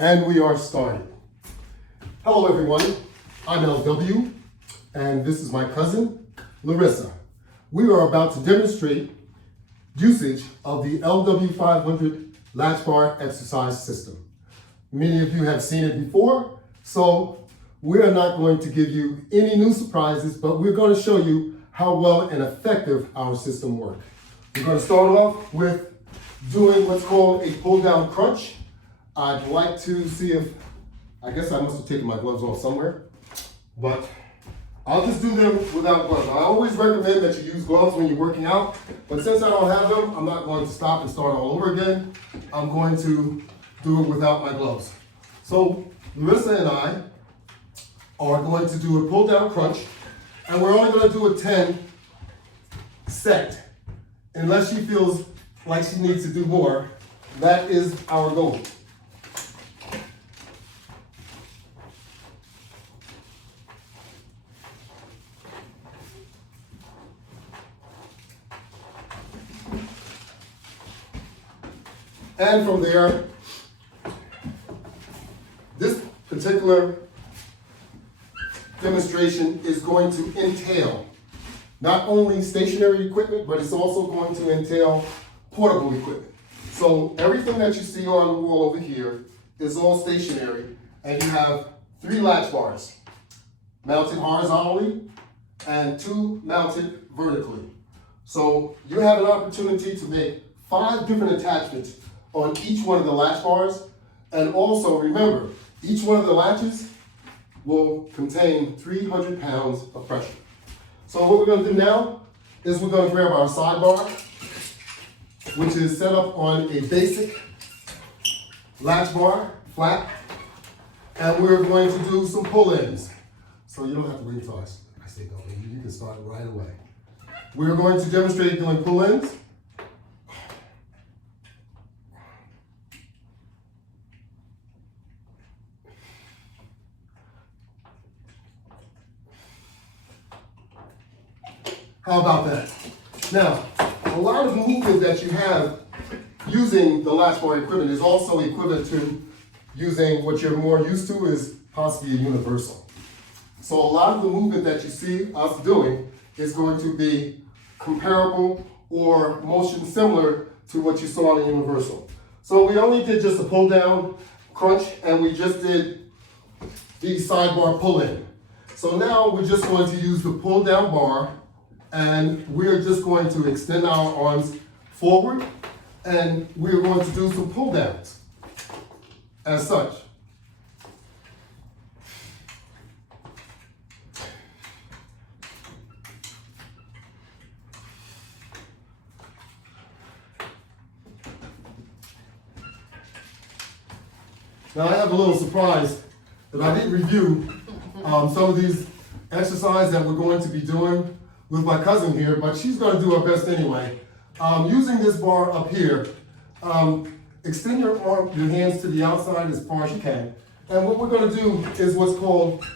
And we are starting. Hello everyone, I'm LW, and this is my cousin, Larissa. We are about to demonstrate usage of the LW500 Latch Bar exercise system. Many of you have seen it before, so we are not going to give you any new surprises, but we're going to show you how well and effective our system works. We're going to start off with doing what's called a pull-down crunch. I'd like to see if, I guess I must have taken my gloves off somewhere, but I'll just do them without gloves. I always recommend that you use gloves when you're working out, but since I don't have them, I'm not going to stop and start all over again. I'm going to do it without my gloves. So Larissa and I are going to do a pull-down crunch, and we're only going to do a 10 set, unless she feels like she needs to do more. That is our goal. And from there, this particular demonstration is going to entail not only stationary equipment, but it's also going to entail portable equipment. So everything that you see on the wall over here is all stationary, and you have 3 latch bars, mounted horizontally and 2 mounted vertically. So you have an opportunity to make 5 different attachments on each one of the latch bars. And also remember, each one of the latches will contain 300 pounds of pressure. So what we're going to do now is we're going to grab our sidebar, which is set up on a basic latch bar, flat, and we're going to do some pull-ins. So you don't have to wait until I say go, you can start right away. We're going to demonstrate doing pull-ins. How about that? Now, a lot of movement that you have using the latch bar equipment is also equivalent to using what you're more used to is possibly a universal. So a lot of the movement that you see us doing is going to be comparable or motion similar to what you saw on a universal. So we only did just a pull down crunch, and we just did the sidebar pull in. So now we're just going to use the pull down bar, and we're just going to extend our arms forward, and we're going to do some pull downs as such. Now I have a little surprise that I didn't review some of these exercises that we're going to be doing with my cousin here, but she's going to do her best anyway. Using this bar up here, extend your hands to the outside as far as you can. And what we're going to do is what's called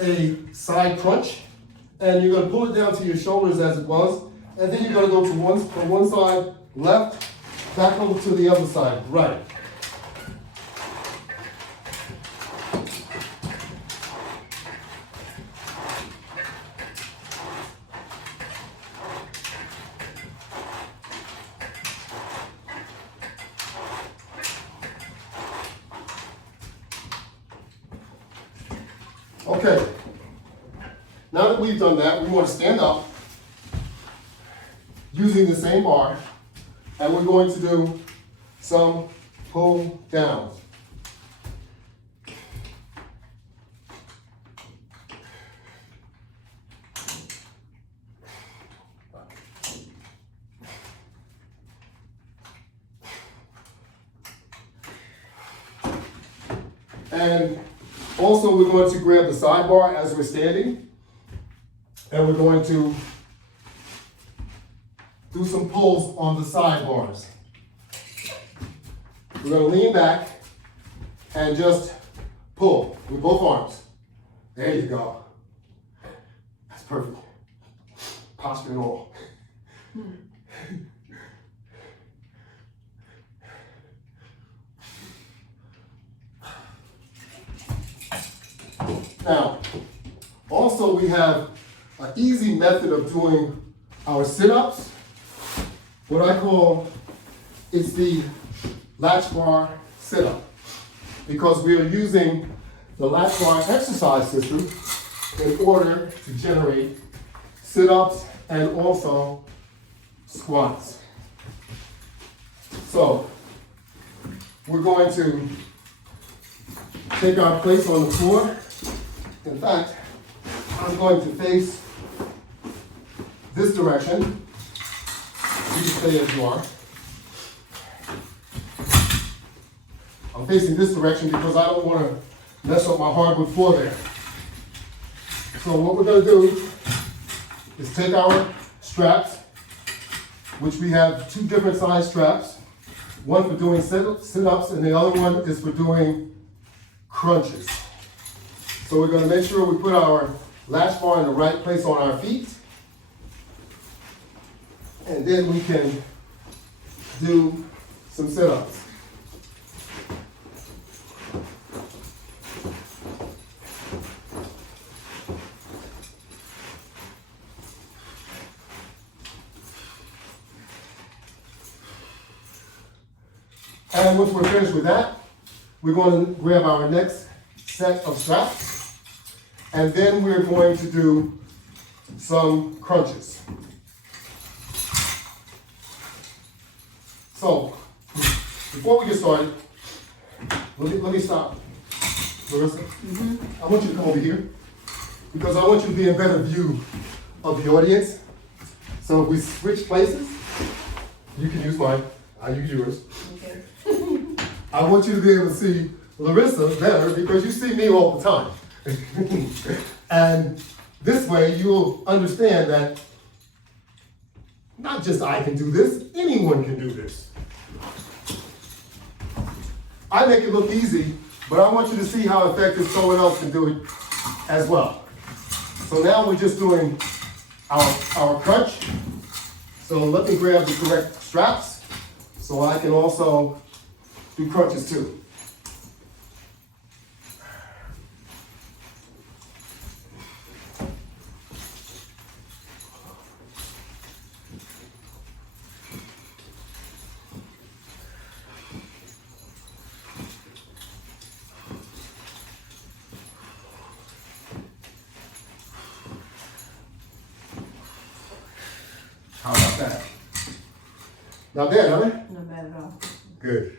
a side crunch. And you're going to pull it down to your shoulders as it was. And then you're going to go from one side left, back over to the other side right. Okay, now that we've done that, we want to stand up using the same bar, and we're going to do some pull downs. And also, we're going to grab the sidebar as we're standing, and we're going to do some pulls on the sidebars. We're going to lean back and just pull with both arms. There you go. That's perfect. Posture and all. Now, also we have an easy method of doing our sit-ups. What I call is the Latch Bar Setup, because we are using the Latch Bar exercise system in order to generate sit-ups and also squats. So we're going to take our place on the floor. In fact, I'm going to face this direction. You can stay as you are. I'm facing this direction because I don't want to mess up my hardwood floor there. So what we're going to do is take our straps, which we have two different size straps. One for doing sit-ups and the other one is for doing crunches. So we're going to make sure we put our latch bar in the right place on our feet. And then we can do some sit-ups. And once we're finished with that, we're going to grab our next set of straps, and then we're going to do some crunches. So, before we get started, let me stop. Larissa, I want you to come over here, because I want you to be in better view of the audience. So if we switch places, you can use mine, I use yours. Okay. I want you to be able to see Larissa better because you see me all the time. And this way you'll understand that not just I can do this, anyone can do this. I make it look easy, but I want you to see how effective someone else can do it as well. So now we're just doing our crunch. So let me grab the correct straps so I can also do crunches too. How about that? Not bad, huh? Not bad at all. Good.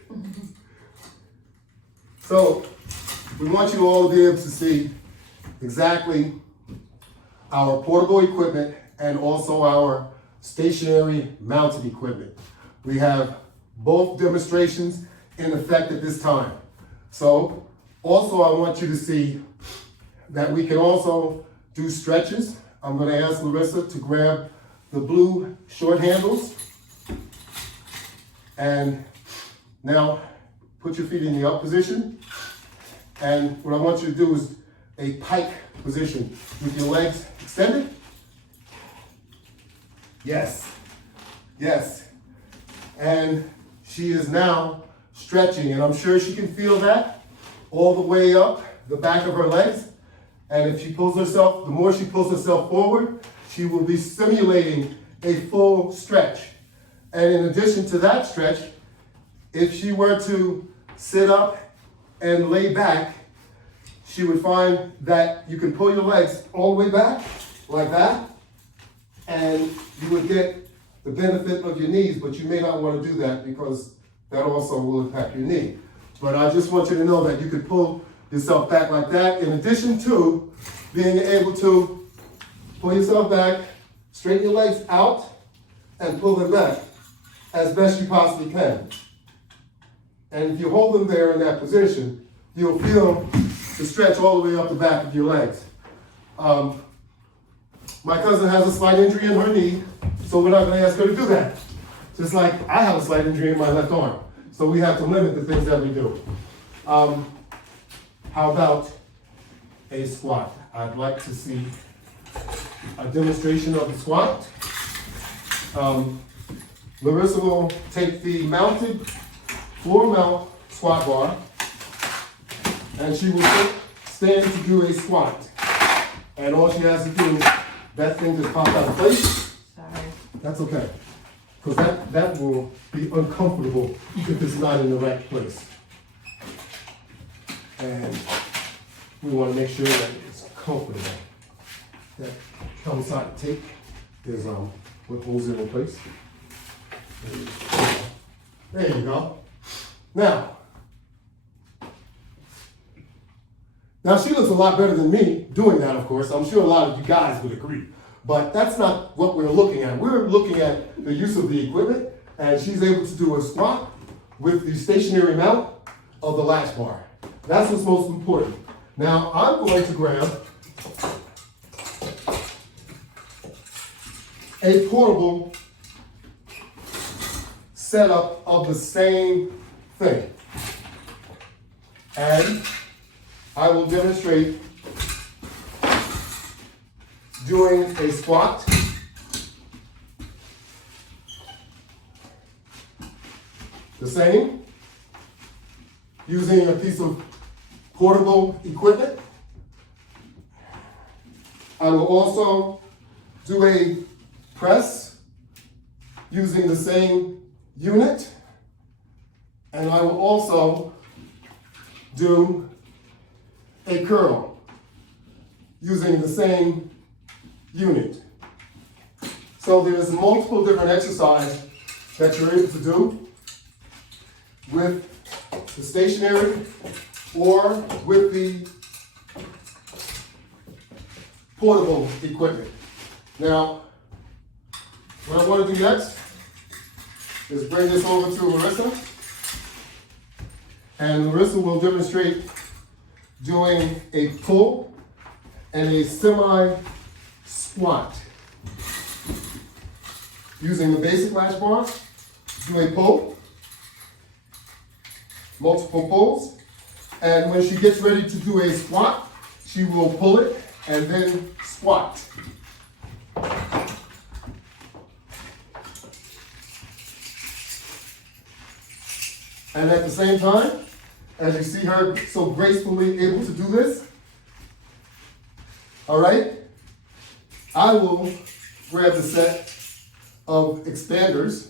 So, we want you all to be able to see exactly our portable equipment and also our stationary mounted equipment. We have both demonstrations in effect at this time. So, also I want you to see that we can also do stretches. I'm going to ask Larissa to grab the blue short handles. And now put your feet in the up position. And what I want you to do is a pike position with your legs extended. Yes, yes. And she is now stretching, and I'm sure she can feel that all the way up the back of her legs. And if she pulls herself, the more she pulls herself forward, she will be simulating a full stretch. And in addition to that stretch, if she were to sit up and lay back, she would find that you can pull your legs all the way back, like that, and you would get the benefit of your knees, but you may not want to do that because that also will impact your knee. But I just want you to know that you could pull yourself back like that, in addition to being able to pull yourself back, straighten your legs out, and pull them back as best you possibly can. And if you hold them there in that position, you'll feel the stretch all the way up the back of your legs. My cousin has a slight injury in her knee, so we're not going to ask her to do that. Just like I have a slight injury in my left arm. So we have to limit the things that we do. How about a squat? I'd like to see a demonstration of the squat. Larissa will take the mounted floor mount squat bar, and she will stand to do a squat. And all she has to do, that thing just popped out of place. Sorry. That's okay. Because that will be uncomfortable if it's not in the right place. And we want to make sure that it's comfortable. That downside tape is what holds it in place. There you go. Now she looks a lot better than me doing that, of course. I'm sure a lot of you guys would agree. But that's not what we're looking at. We're looking at the use of the equipment, and she's able to do a squat with the stationary mount of the latch bar. That's what's most important. Now I'm going to grab a portable setup of the same thing. And I will demonstrate doing a squat, the same, using a piece of portable equipment. I will also do a press using the same unit, and I will also do a curl using the same unit. So there's multiple different exercises that you're able to do with the stationary or with the portable equipment. Now, what I want to do next is bring this over to Larissa, and Larissa will demonstrate doing a pull and a semi-squat. Using the basic latch bar, do a pull, multiple pulls, and when she gets ready to do a squat, she will pull it and then squat. And at the same time, as you see her so gracefully able to do this, all right, I will grab the set of expanders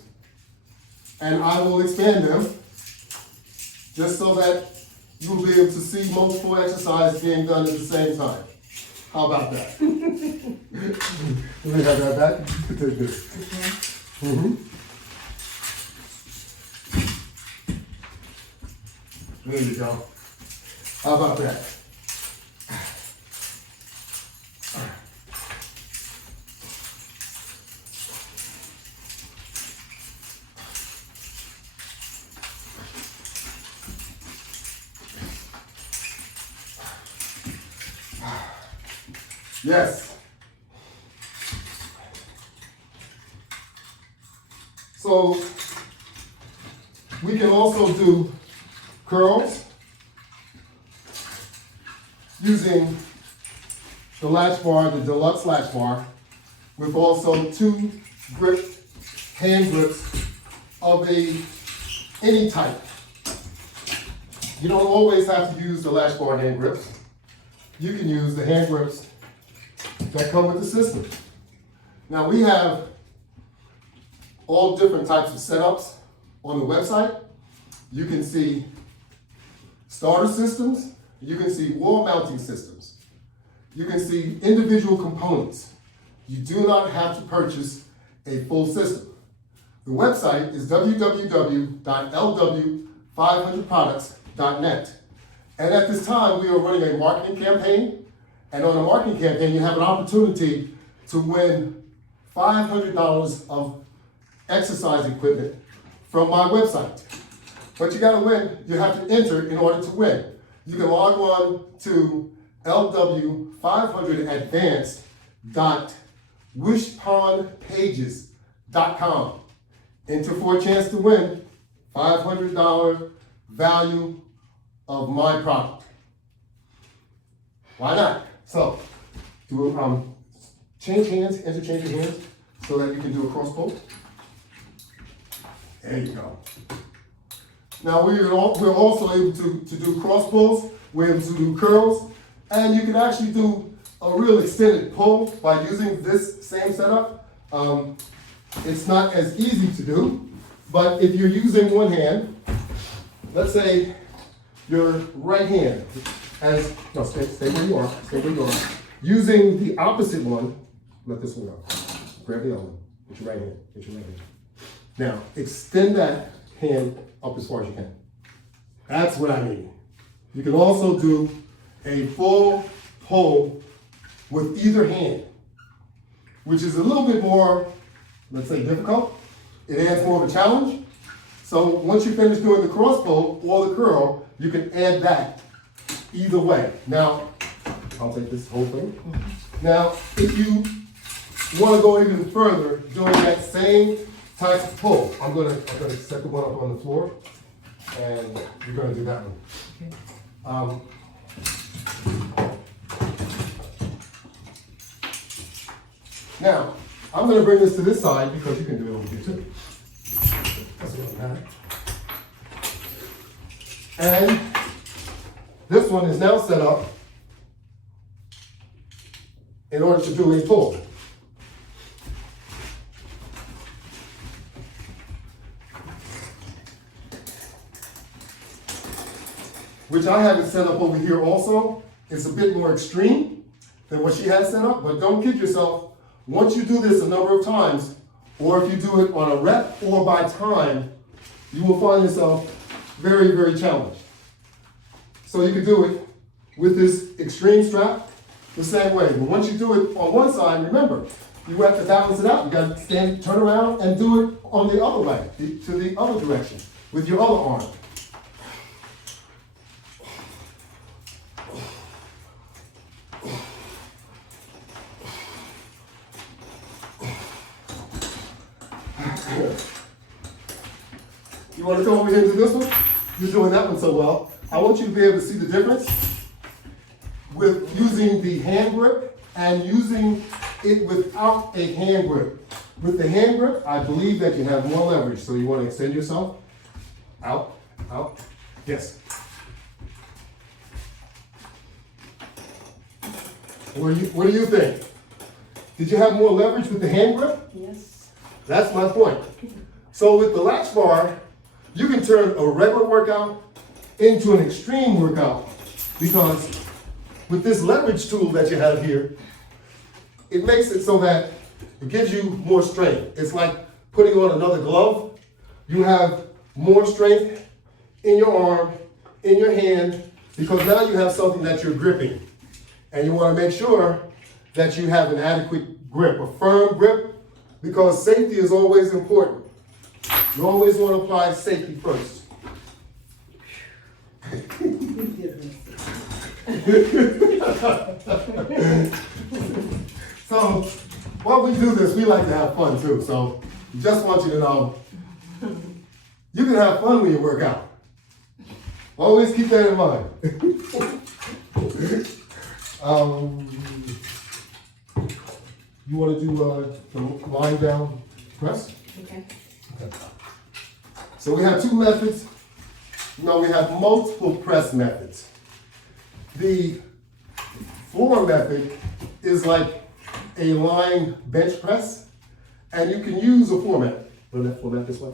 and I will expand them just so that you'll be able to see multiple exercises being done at the same time. How about that? Let me have that back. You can take this. Mm-hmm. There you go. How about that? Yes. So we can also do curls using the latch bar, the deluxe latch bar, with also two hand grips of any type. You don't always have to use the latch bar hand grips. You can use the hand grips that come with the system. Now we have all different types of setups on the website. You can see starter systems, you can see wall mounting systems, you can see individual components. You do not have to purchase a full system. The website is www.LW500products.net. And at this time, we are running a marketing campaign. And on a marketing campaign, you have an opportunity to win $500 of exercise equipment from my website. But you gotta win, you have to enter in order to win. You can log on to LW500advanced.wishponpages.com. Enter for a chance to win $500 value of my product. Why not? So, do change hands, interchange your hands, so that you can do a cross pull. There you go. Now we're also able to do cross pulls, we're able to do curls, And you can actually do a real extended pull by using this same setup. It's not as easy to do, but if you're using one hand, let's say your right hand, stay where you are, using the opposite one, let this one go. Grab the other one, get your right hand, Now, extend that hand up as far as you can. That's what I mean. You can also do a full pull with either hand, which is a little bit more, let's say, difficult. It adds more of a challenge. So once you finish doing the cross pull or the curl, you can add that either way. Now, I'll take this whole thing. Now, if you want to go even further, doing that same type of pull, I'm gonna set the one up on the floor, and you're gonna do that one. Okay. Now, I'm going to bring this to this side because you can do it over here too. That's what I'm having. And this one is now set up in order to do a pull. Which I have it set up over here also. It's a bit more extreme than what she has set up, but don't kid yourself. Once you do this a number of times, or if you do it on a rep or by time, you will find yourself very, very challenged. So you can do it with this extreme strap the same way. But once you do it on one side, remember, you have to balance it out. You got to stand, turn around, and do it on the other way, to the other direction, with your other arm. You want to come over here and do this one? You're doing that one so well. I want you to be able to see the difference with using the hand grip and using it without a hand grip. With the hand grip, I believe that you have more leverage. So you want to extend yourself. Out, out. Yes. What do you think? Did you have more leverage with the hand grip? Yes. That's my point. So with the latch bar, you can turn a regular workout into an extreme workout because with this leverage tool that you have here, it makes it so that it gives you more strength. It's like putting on another glove. You have more strength in your arm, in your hand, because now you have something that you're gripping. And you want to make sure that you have an adequate grip, a firm grip, because safety is always important. You always want to apply safety first. So, while we do this, we like to have fun too. So, just want you to know, you can have fun when you work out. Always keep that in mind. You want to do the lying down press? Okay. Okay. So we have two methods. No, we have multiple press methods. The floor method is like a lying bench press, and you can use a floor mat. Run that floor mat this way.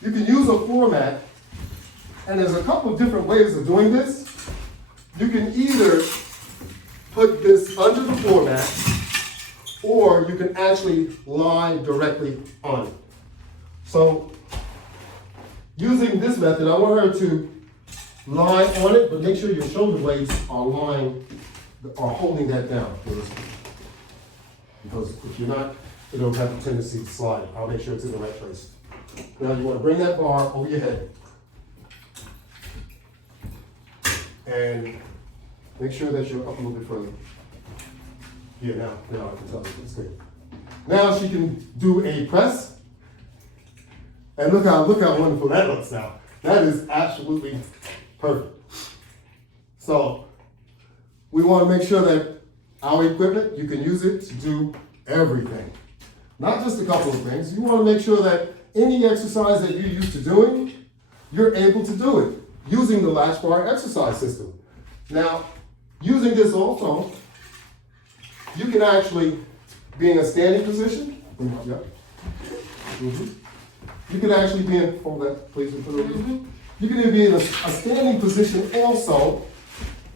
You can use a floor mat, and there's a couple of different ways of doing this. You can either put this under the floor mat, or you can actually lie directly on it. So, using this method, I want her to lie on it, but make sure your shoulder blades are holding that down. Because if you're not, it'll have a tendency to slide. I'll make sure it's in the right place. Now you want to bring that bar over your head. And make sure that you're up a little bit further. Yeah, now I can tell you it's good. Now she can do a press. And look how wonderful that looks now. That is absolutely perfect. So we want to make sure that our equipment, you can use it to do everything. Not just a couple of things. You want to make sure that any exercise that you're used to doing, you're able to do it using the Latch Bar exercise system. Now, using this also, you can actually be in a standing position. Yep. You can actually be in, hold that, please. You can even be in a standing position also,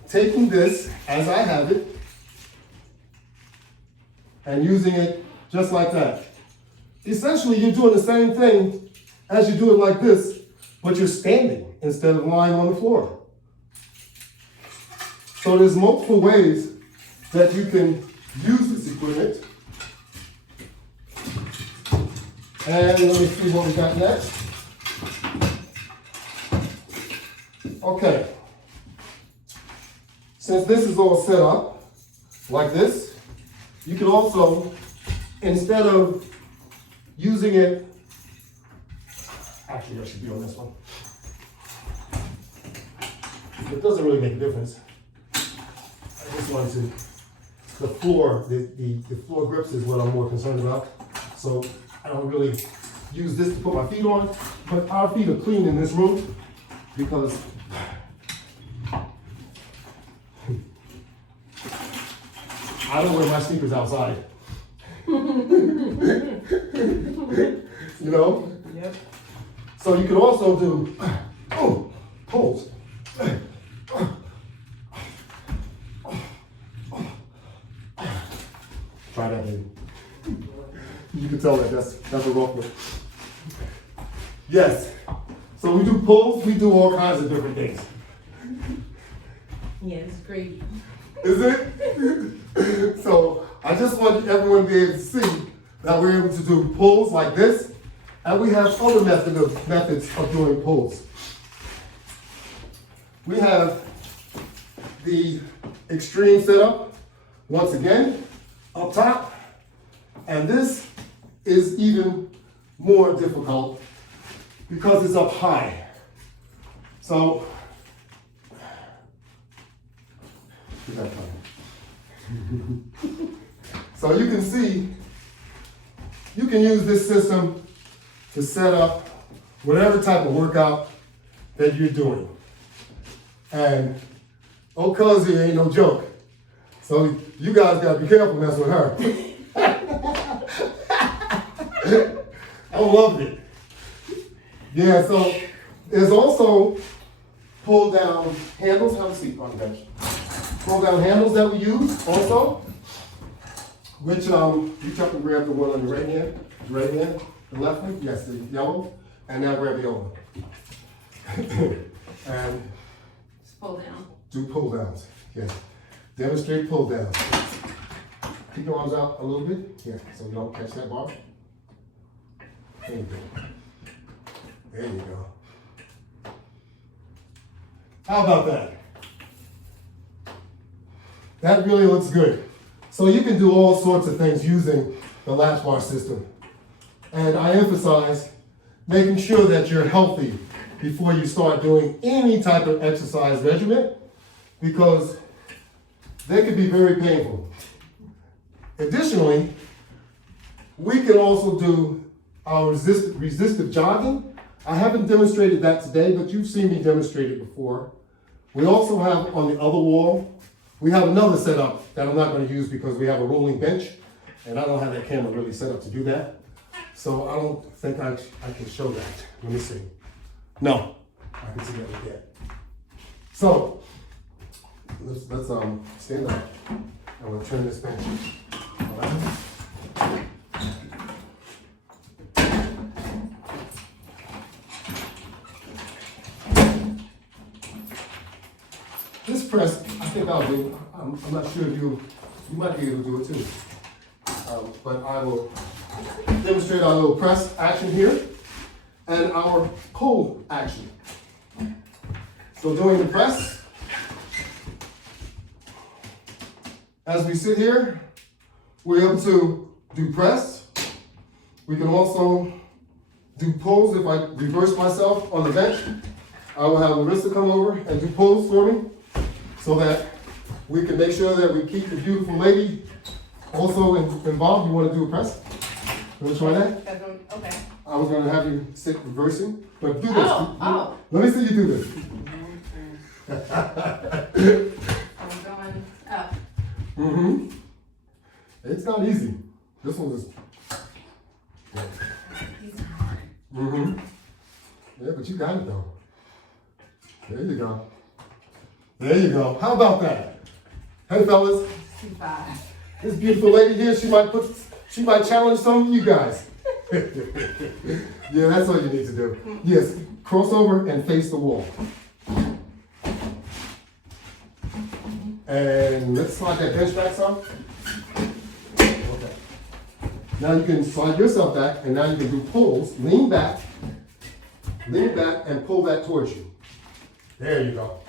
taking this as I have it, and using it just like that. Essentially, you're doing the same thing as you do it like this, but you're standing instead of lying on the floor. So there's multiple ways that you can use this equipment. And let me see what we got next. Okay. Since this is all set up like this, you can also, instead of using it, actually I should be on this one. It doesn't really make a difference. I just wanted to, the floor, the floor grips is what I'm more concerned about. So I don't really use this to put my feet on, but our feet are clean in this room because I don't wear my sneakers outside. You know? Yep. So you can also do pulls. Try that, baby. You can tell that that's a rough one. Yes. So we do pulls, we do all kinds of different things. Yeah, it's great. Is it? So I just want everyone to be able to see that we're able to do pulls like this, and we have other methods of doing pulls. We have the extreme setup, once again, up top, and this is even more difficult because it's up high. So, so you can see, you can use this system to set up whatever type of workout that you're doing. And old Cuzzy ain't no joke. So you guys gotta be careful messing with her. I loved it. Yeah, so there's also pull down handles. Have a seat on the bench. Pull down handles that we use also, which reach up and grab the one on your right hand, the left one, yes, the yellow, and now grab the other one. And Just pull down. do pull downs, yes. Demonstrate pull downs. Keep your arms out a little bit, yeah, so you don't catch that bar. There you go. There you go. How about that? That really looks good. So you can do all sorts of things using the Latch Bar system. And I emphasize making sure that you're healthy before you start doing any type of exercise regimen, because they can be very painful. Additionally, we can also do our resistive jogging. I haven't demonstrated that today, but you've seen me demonstrate it before. We also have on the other wall, we have another setup that I'm not going to use because we have a rolling bench, and I don't have that camera really set up to do that. So I don't think I can show that. Let me see. No, I can see that with that. So let's stand up. I'm going to turn this bench around. This press, I think I'll do. I'm not sure if you might be able to do it too. But I will demonstrate our little press action here and our pull action. So doing the press, as we sit here, we're able to do press. We can also do pulls. If I reverse myself on the bench, I will have Larissa come over and do pulls for me, so that we can make sure that we keep the beautiful lady also involved. You want to do a press? You want to try that? Okay. I was going to have you sit reversing, but do this. Oh. Let me see you do this. Mm-hmm. It's not easy. This one is. Mm-hmm. Yeah, but you got it though. There you go. There you go. How about that? Hey fellas. 2-5. This beautiful lady here, she might challenge some of you guys. Yeah, that's all you need to do. Yes, cross over and face the wall. And let's slide that bench back some. Okay. Now you can slide yourself back, and now you can do pulls. Lean back, and pull that towards you. There you go.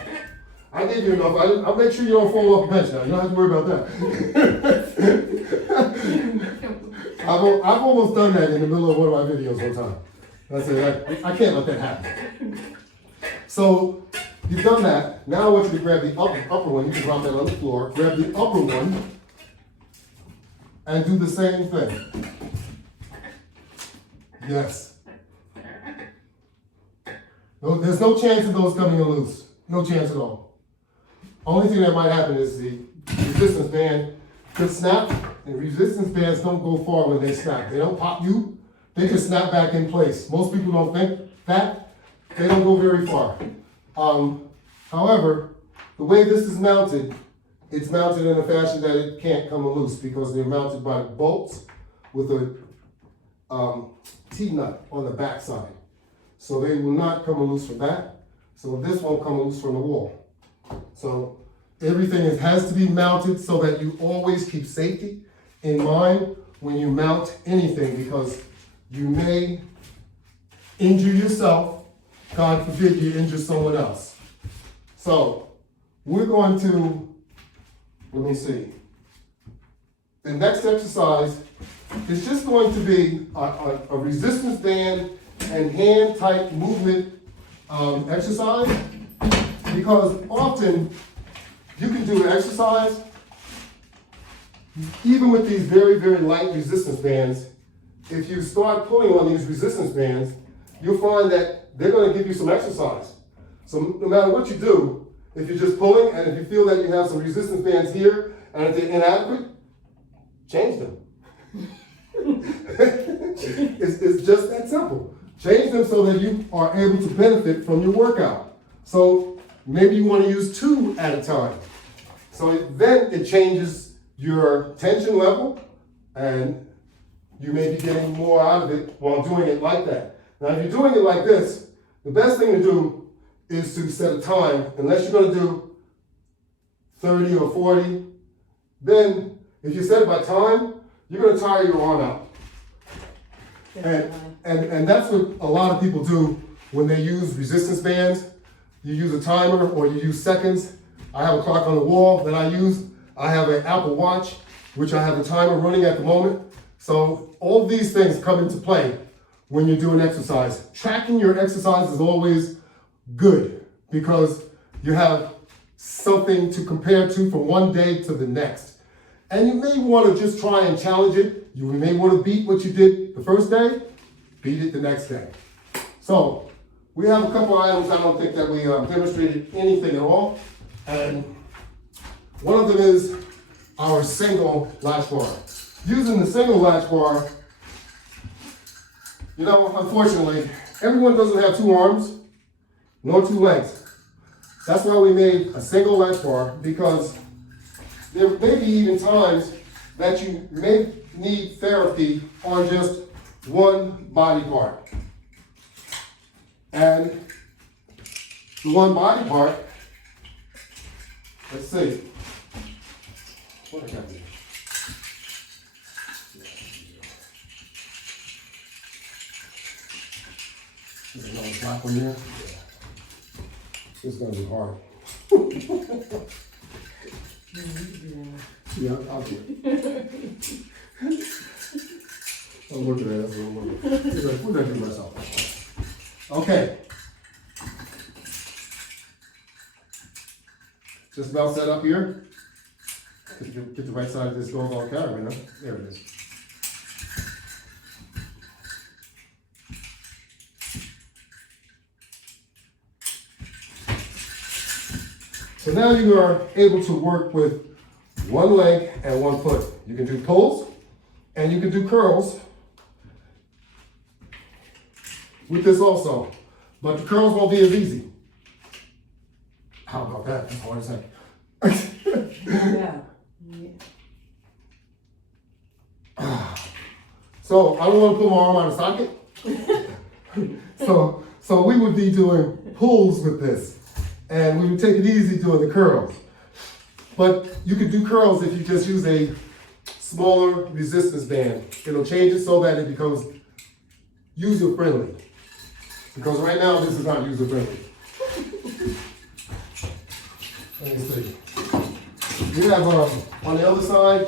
I gave you enough. I'll make sure you don't fall off the bench now. You don't have to worry about that. I've almost done that in the middle of one of my videos one time. I said, I can't let that happen. So you've done that. Now I want you to grab the upper one. You can drop that on the floor. Grab the upper one and do the same thing. Yes. No, there's no chance of those coming loose. No chance at all. Only thing that might happen is the resistance band could snap, and resistance bands don't go far when they snap. They don't pop you, they just snap back in place. Most people don't think that. They don't go very far. However, the way this is mounted, it's mounted in a fashion that it can't come loose because they're mounted by bolts with a T-nut on the back side. So they will not come loose from that. So this won't come loose from the wall. So everything has to be mounted so that you always keep safety in mind when you mount anything, because you may injure yourself. God forbid you injure someone else. So we're going to, let me see. The next exercise is just going to be a resistance band and hand type movement exercise, because often you can do an exercise even with these very, very light resistance bands. If you start pulling on these resistance bands, you'll find that they're going to give you some exercise. So no matter what you do, if you're just pulling and if you feel that you have some resistance bands here and if they're inadequate, change them. It's just that simple. Change them so that you are able to benefit from your workout. So maybe you want to use 2 at a time. So then it changes your tension level, and you may be getting more out of it while doing it like that. Now, if you're doing it like this, the best thing to do is to set a time. Unless you're going to do 30 or 40, then if you set it by time, you're going to tire your arm out. And that's what a lot of people do when they use resistance bands. You use a timer or you use seconds. I have a clock on the wall that I use. I have an Apple Watch, which I have the timer running at the moment. So all these things come into play when you're doing exercise. Tracking your exercise is always good because you have something to compare to from one day to the next. And you may want to just try and challenge it. You may want to beat what you did the first day, beat it the next day. So we have a couple items. I don't think that we demonstrated anything at all. And one of them is our single latch bar. Using the single latch bar, you know, unfortunately, everyone doesn't have 2 arms, nor 2 legs. That's why we made a single latch bar, because there may be even times that you may need therapy on just one body part. And the one body part, let's see. What I got here? There's another black one here. Yeah. This is gonna be hard. Yeah, I'll do it. I'm looking at it. That's what I'm looking at. What did I do myself? Okay. Just about set up here. Get the right side of this going on camera, you know? There it is. So now you are able to work with one leg and one foot. You can do pulls and you can do curls with this also. But the curls won't be as easy. How about that? That's hard as heck. Yeah. So I don't want to put my arm out of socket. So we would be doing pulls with this. And we would take it easy doing the curls. But you could do curls if you just use a smaller resistance band. It'll change it so that it becomes user-friendly. Because right now this is not user-friendly. Let me see. We have on the other side,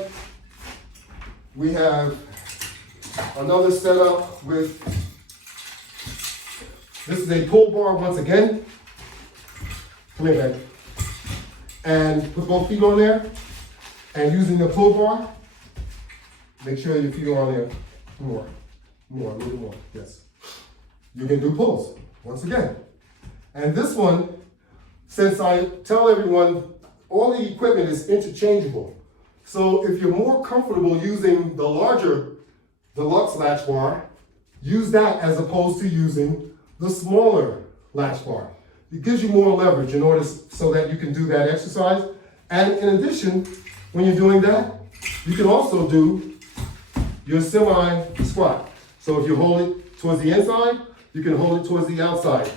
we have another setup with, this is a pull bar once again. Come here, baby. And put both feet on there. And using the pull bar, make sure your feet are on there more, a little bit more, yes. You can do pulls, once again. And this one, since I tell everyone, all the equipment is interchangeable. So if you're more comfortable using the larger deluxe latch bar, use that as opposed to using the smaller latch bar. It gives you more leverage in order so that you can do that exercise. And in addition, when you're doing that, you can also do your semi squat. So if you hold it towards the inside, you can hold it towards the outside.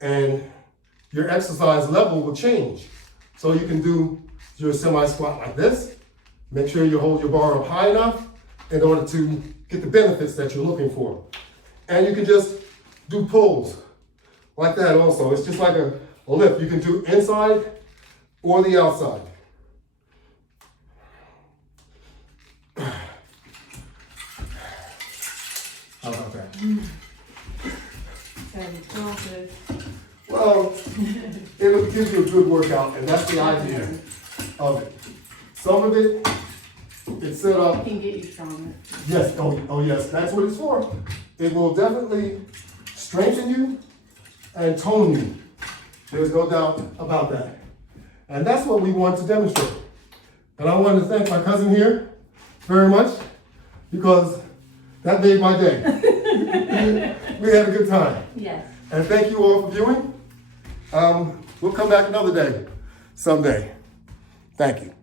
And your exercise level will change. So you can do your semi squat like this. Make sure you hold your bar up high enough in order to get the benefits that you're looking for. And you can just do pulls like that also. It's just like a lift. You can do inside or the outside. How about that? Well, it'll give you a good workout, and that's the idea of it. Some of it, it's set up. It can get you stronger. Yes, oh yes, that's what it's for. It will definitely strengthen you and tone you. There's no doubt about that. And that's what we want to demonstrate. And I want to thank my cousin here very much because that made my day. We had a good time. Yes. And thank you all for viewing. We'll come back another day, someday. Thank you.